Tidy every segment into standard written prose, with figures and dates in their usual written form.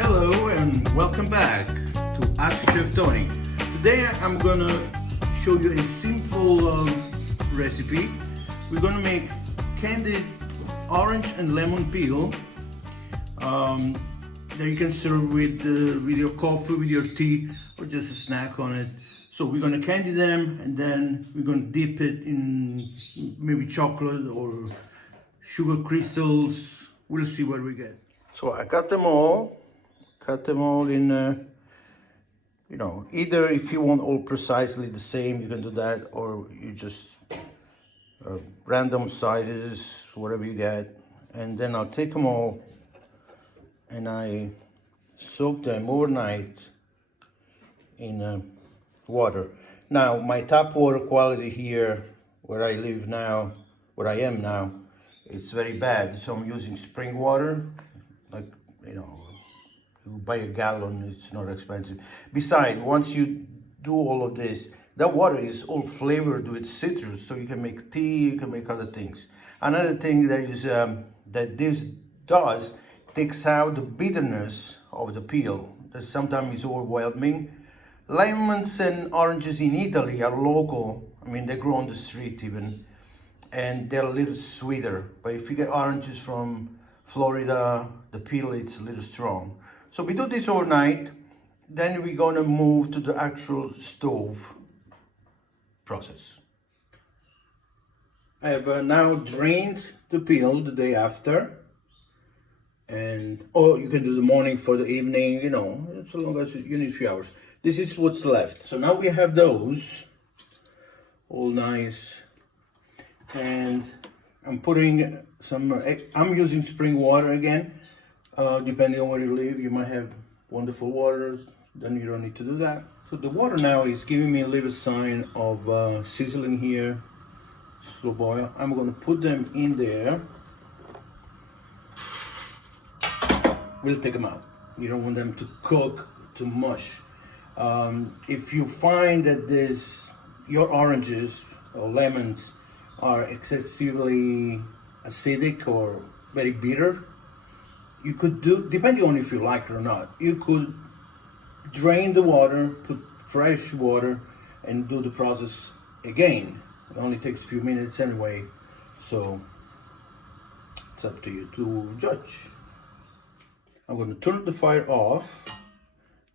Hello and welcome back to Ask Chef Tony. Today I'm gonna show you a simple recipe. We're gonna make candied orange and lemon peel that you can serve with your coffee, with your tea, or just a snack on it. So we're gonna candy them and then we're gonna dip it in maybe chocolate or sugar crystals. We'll see what we get. So I cut them all in, either if you want all precisely the same, you can do that, or you just random sizes, whatever you get. And then I'll take them all and I soak them overnight in water. Now, my tap water quality here, where I live now, where I am now, it's very bad. So I'm using spring water, like, you buy a gallon, it's not expensive. Besides, once you do all of this, that water is all flavored with citrus, so you can make tea, you can make other things. Another thing that is that this does, takes out the bitterness of the peel that sometimes is overwhelming. Lemons and oranges in Italy are local. I mean, they grow on the street even, and they're a little sweeter. But if you get oranges from Florida, the peel it's a little strong. So we do this overnight, then we're gonna move to the actual stove process. I have now drained the peel the day after, or you can do the morning for the evening, so long as you need a few hours. This is what's left. So now we have those all nice, and I'm putting I'm using spring water again. Depending on where you live, you might have wonderful waters, then you don't need to do that. So the water now is giving me a little sign of sizzling here, slow boil. I'm gonna put them in there. We'll take them out. You don't want them to cook too much. If you find that your oranges or lemons are excessively acidic or very bitter, you could do, depending on if you like it or not, you could drain the water, put fresh water, and do the process again. It only takes a few minutes anyway, so it's up to you to judge. I'm going to turn the fire off,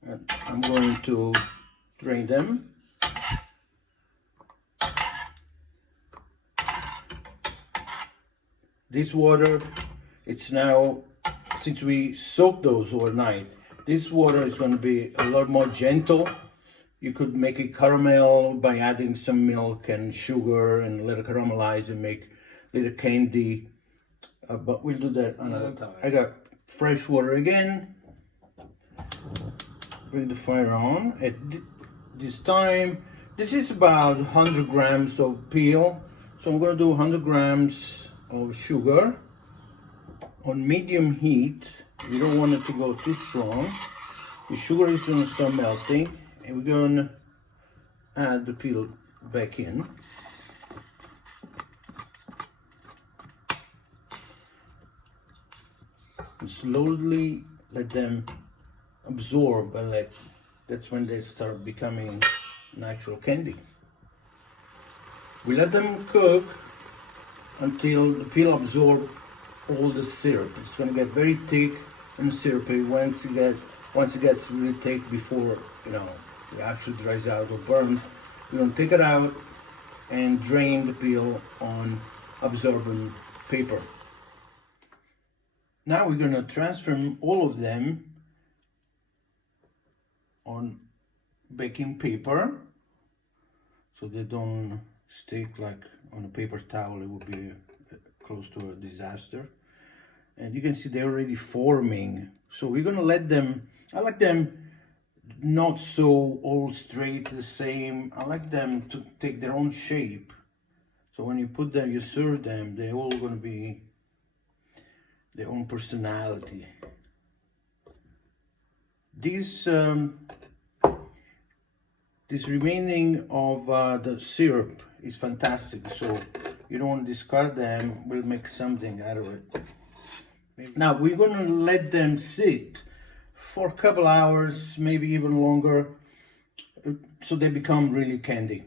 and I'm going to drain them. This water, it's now, since we soaked those overnight, this water is going to be a lot more gentle. You could make it caramel by adding some milk and sugar and let it caramelize and make little candy, but we'll do that another time. I got fresh water again. Bring the fire on. At this time, this is about 100 grams of peel, so I'm going to do 100 grams of sugar on medium heat. You don't want it to go too strong. The sugar is going to start melting, and we're going to add the peel back in. And slowly let them absorb, and that's when they start becoming natural candy. We let them cook until the peel absorbs all the syrup. It's going to get very thick and syrupy once it gets really thick, before it actually dries out or burns. We're going to take it out and drain the peel on absorbent paper. Now we're going to transfer all of them on baking paper so they don't stick like on a paper towel. It would be close to a disaster. And you can see they're already forming. So we're gonna let them, I like them not so all straight the same. I like them to take their own shape. So when you put them, you serve them, they're all gonna be their own personality. This remaining of the syrup is fantastic, so you don't want to discard them. We'll make something out of it. Now we're going to let them sit for a couple hours, maybe even longer, so they become really candy.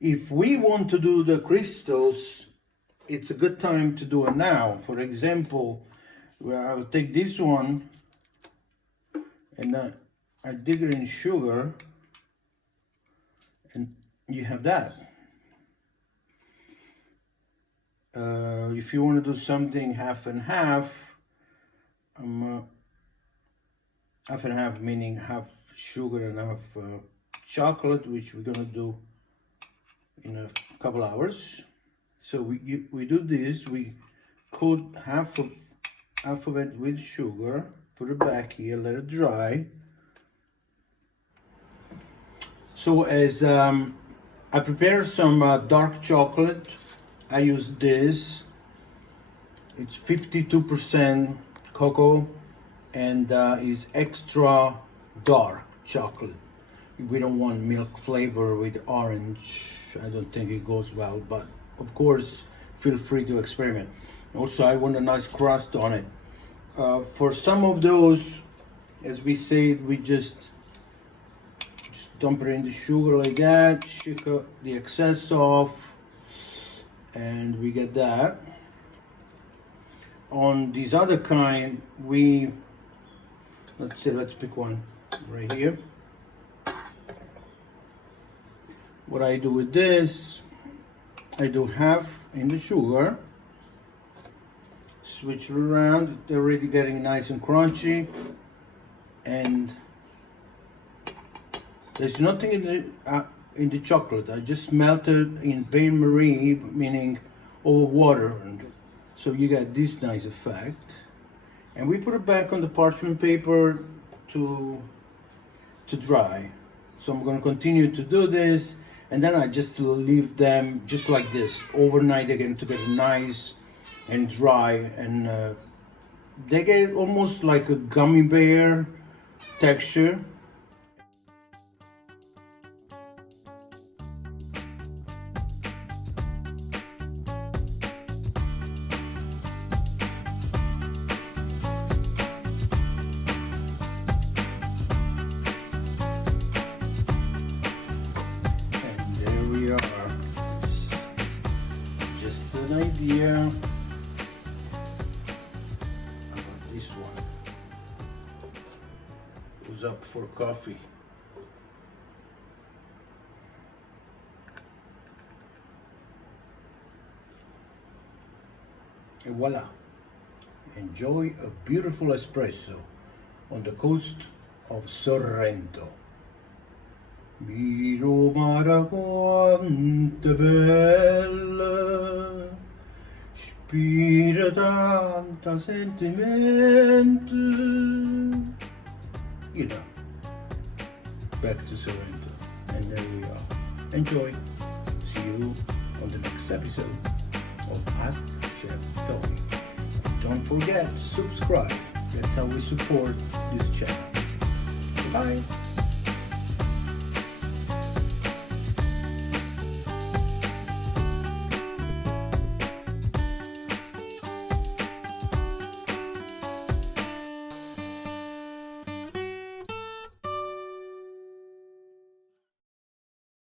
If we want to do the crystals, it's a good time to do it now. For example, where I will take this one and I dig it in sugar, and you have that. If you want to do something half and half, half and half meaning half sugar and half chocolate, which we're gonna do in a couple hours. So we do this. We coat half of it with sugar, put it back here, let it dry. So as I prepare some dark chocolate, I use this. It's 52% cocoa and is extra dark chocolate. We don't want milk flavor with orange. I don't think it goes well, but of course, feel free to experiment. Also, I want a nice crust on it. For some of those, as we said, we just dump it in the sugar like that, shake the excess off, and we get that. On these other kind, let's pick one right here. What I do with this, I do half in the sugar, switch it around. They're already getting nice and crunchy, and there's nothing in the chocolate. I just melted in bain-marie, meaning over water, and so you get this nice effect. And we put it back on the parchment paper to dry. So I'm going to continue to do this, and then I just leave them just like this overnight again to get nice and dry, and they get almost like a gummy bear texture. Just an idea about this one. Goes up for coffee. And voila! Enjoy a beautiful espresso on the coast of Sorrento. Miro mare quanto bella, spira tanta sentimento. You know, back to Sorrento, and there we are. Enjoy. See you on the next episode of Ask Chef Tony. Don't forget to subscribe. That's how we support this channel. Bye.